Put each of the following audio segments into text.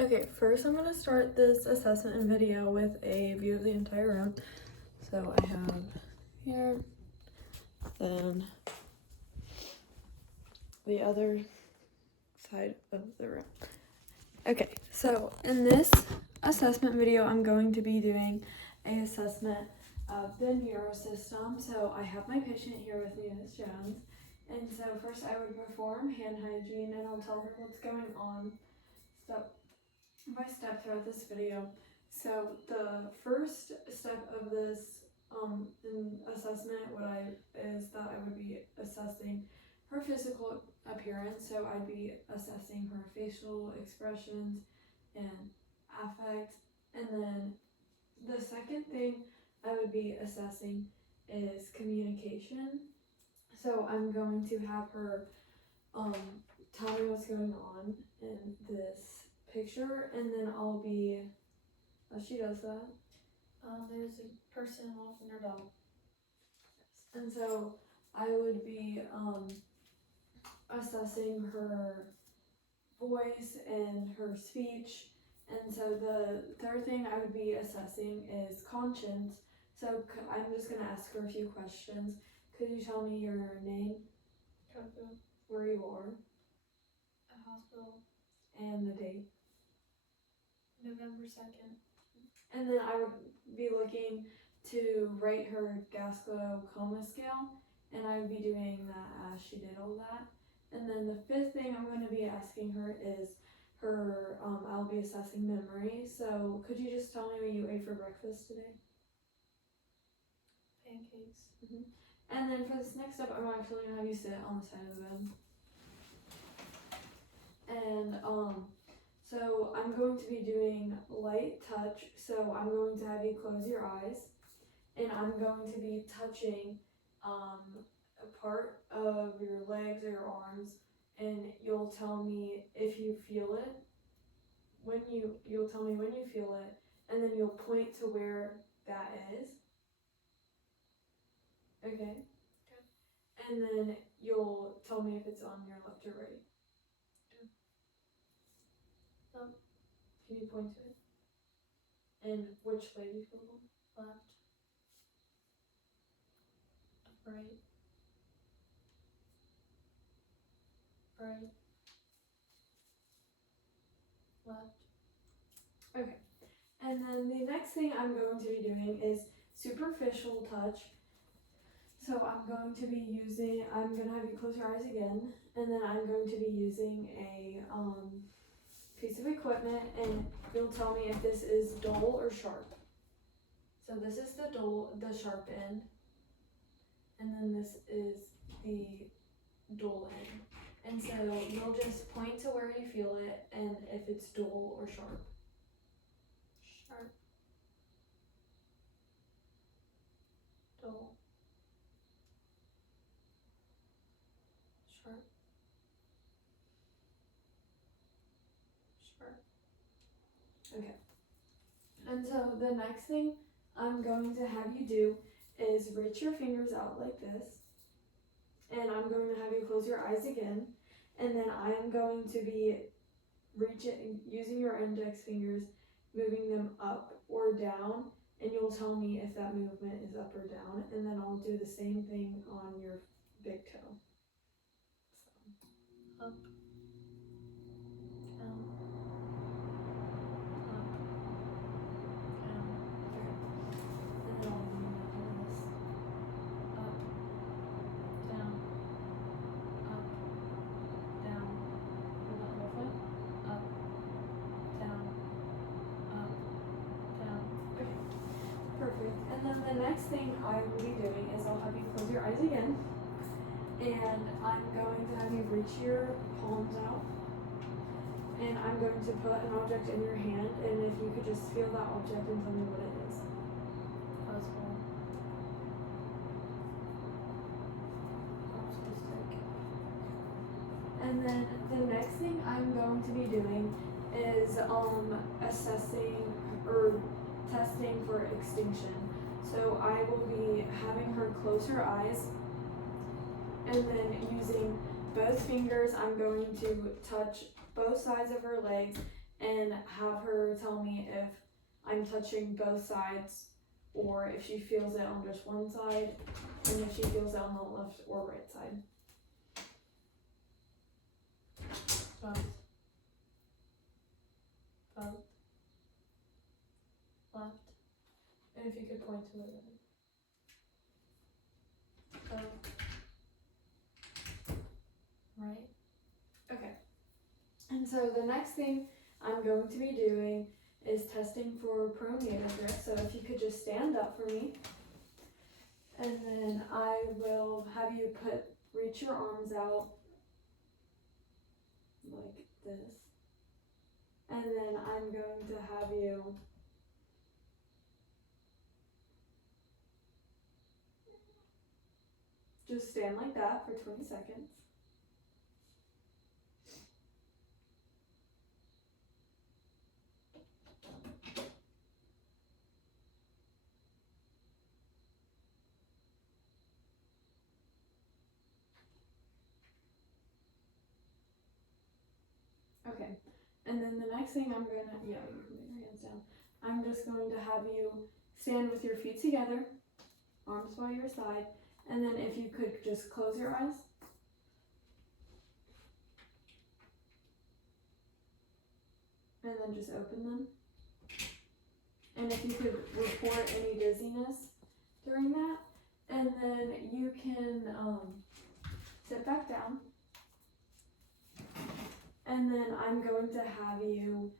Okay, first I'm going to start this assessment video with a view of the entire room. So I have here, then the other side of the room. Okay, so in this assessment video, I'm going to be doing an assessment of the neurosystem. So I have my patient here with me, Ms. Jones. And so first I would perform hand hygiene and I'll tell her what's going on step by step throughout this video. So the first step of this assessment is that I would be assessing her physical appearance. So I'd be assessing her facial expressions and affect. And then the second thing I would be assessing is communication. So I'm going to have her tell me what's going on in this picture, and then I'll be, as she does that, there's a person walking their dog. and so I would be assessing her voice and her speech. And so the third thing I would be assessing is conscience. So I'm just going to ask her a few questions. Could you tell me your name, Coco. where you are, A hospital. and the date? November 2nd. And then I would be looking to rate her Gasco coma scale, and I would be doing that as she did all that. And then the fifth thing I'm going to be asking her is her, I'll be assessing memory. So could you just tell me what you ate for breakfast today? Pancakes. And then for this next step, I'm actually going to have you sit on the side of the bed. And so I'm going to be doing light touch. So I'm going to have you close your eyes, and I'm going to be touching a part of your legs or your arms, and you'll tell me if you feel it. You'll tell me when you feel it, and then you'll point to where that is. Okay? And then you'll tell me if it's on your left or right. Can you point to it? And which leg you feel on? Left. Right. Right. Left. Okay. And then the next thing I'm going to be doing is superficial touch. So I'm going to have you close your eyes again, and then I'm going to be using a piece of equipment, and you'll tell me if this is dull or sharp. So this is the sharp end, and then this is the dull end. And so you'll just point to where you feel it, and if it's dull or sharp. Sharp. Dull. Sharp. Sharp. Okay. And so the next thing I'm going to have you do is reach your fingers out like this. And I'm going to have you close your eyes again. And then I am going to be using your index fingers, moving them up or down. And you'll tell me if that movement is up or down. And then I'll do the same thing on your big toe. Up. Down. Up. Down. And then I'll do this. Up. Down. Up. Down. And that whole foot. Up. Down. Up. Down. Okay, perfect. And then the next thing I will be doing is I'll have you close your eyes again. And I'm going to have you reach your palms out. And I'm going to put an object in your hand, and if you could just feel that object and tell me what it is. Puzzle. Popsicle stick. And then the next thing I'm going to be doing is assessing or testing for extinction. So I will be having her close her eyes, and then using both fingers I'm going to touch both sides of her legs and have her tell me if I'm touching both sides or if she feels it on just one side and if she feels it on the left or right side. Both. Both. Left. And if you could point to it. Both. Right. Okay. And so the next thing I'm going to be doing is testing for pronator grip. So if you could just stand up for me. And then I will have you reach your arms out like this. And then I'm going to have you just stand like that for 20 seconds. Okay, and then the next thing I'm gonna, you can put your hands down. I'm just going to have you stand with your feet together, arms by your side, and then if you could just close your eyes. And then just open them. And if you could report any dizziness during that, and then you can sit back down. And then I'm going to have you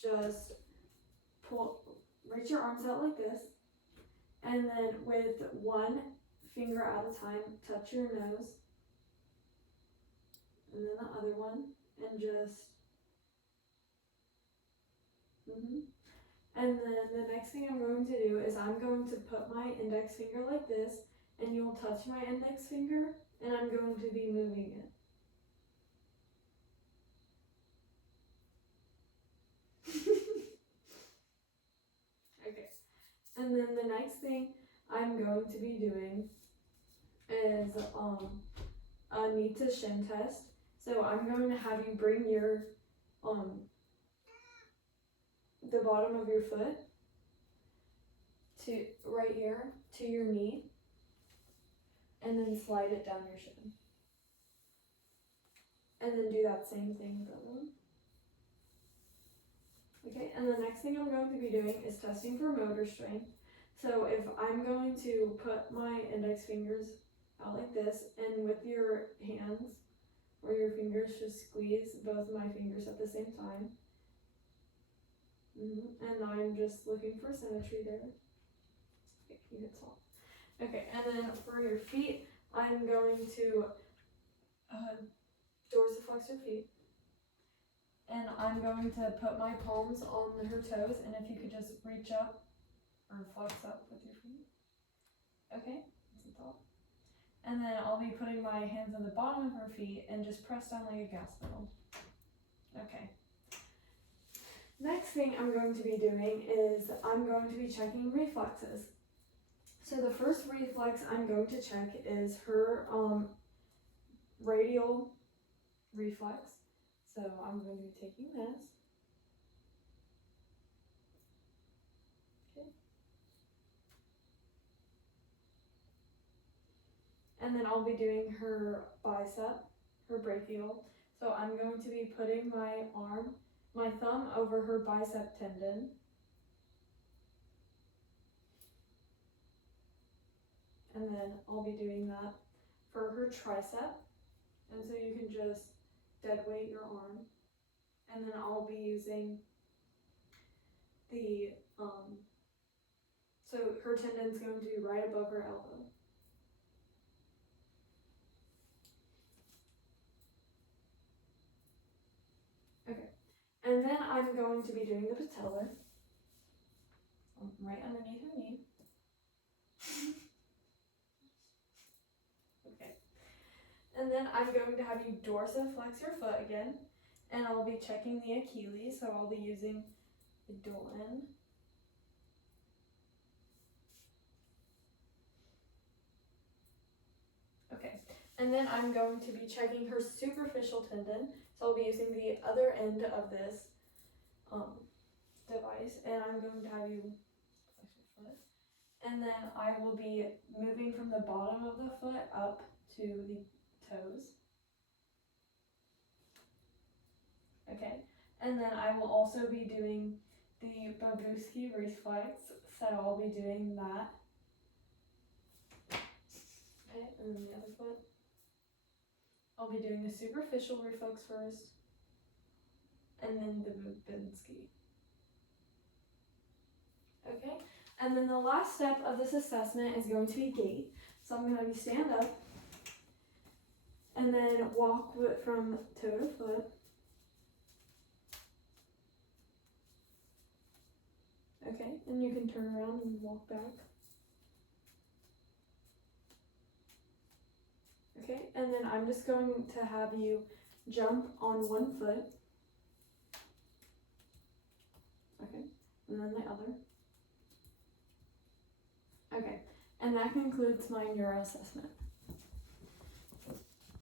just reach your arms out like this, and then with one finger at a time, touch your nose, and then the other one, and just, And then the next thing I'm going to do is I'm going to put my index finger like this, and you'll touch my index finger, and I'm going to be moving it. Okay, and then the next thing I'm going to be doing is a knee to shin test. So I'm going to have you bring your the bottom of your foot to right here to your knee, and then slide it down your shin. And then do that same thing with the other one. Okay, and the next thing I'm going to be doing is testing for motor strength. So if I'm going to put my index fingers out like this, and with your hands or your fingers, just squeeze both my fingers at the same time. And I'm just looking for symmetry there. Okay, keep it soft. Okay, and then for your feet, I'm going to dorsiflex your feet. And I'm going to put my palms on her toes, and if you could just reach up or flex up with your feet. Okay, that's the top. And then I'll be putting my hands on the bottom of her feet and just press down like a gas pedal. Okay. Next thing I'm going to be doing is I'm going to be checking reflexes. So the first reflex I'm going to check is her radial reflex. So I'm going to be taking this. Okay. And then I'll be doing her bicep, her brachial. So I'm going to be putting my thumb over her bicep tendon. And then I'll be doing that for her tricep. And so you can just dead weight your arm. And then I'll be using the, so her tendon's going to be right above her elbow. Okay, and then I'm going to be doing the patellar, right underneath her knee. Okay, and then I'm going to have you dorsiflex your foot again, and I'll be checking the Achilles, so I'll be using the dual end. Okay, and then I'm going to be checking her superficial tendon. So I'll be using the other end of this device, and I'm going to have you flex your foot. And then I will be moving from the bottom of the foot up to the toes. Okay, and then I will also be doing the Babushki reflex, so I'll be doing that. Okay, and then the other foot. I'll be doing the superficial reflex first, and then the Babushki. Okay, and then the last step of this assessment is going to be gait. So I'm going to have you stand up, and then walk from toe to foot. Okay, and you can turn around and walk back. Okay, and then I'm just going to have you jump on one foot. Okay, and then the other. Okay, and that concludes my neuro assessment.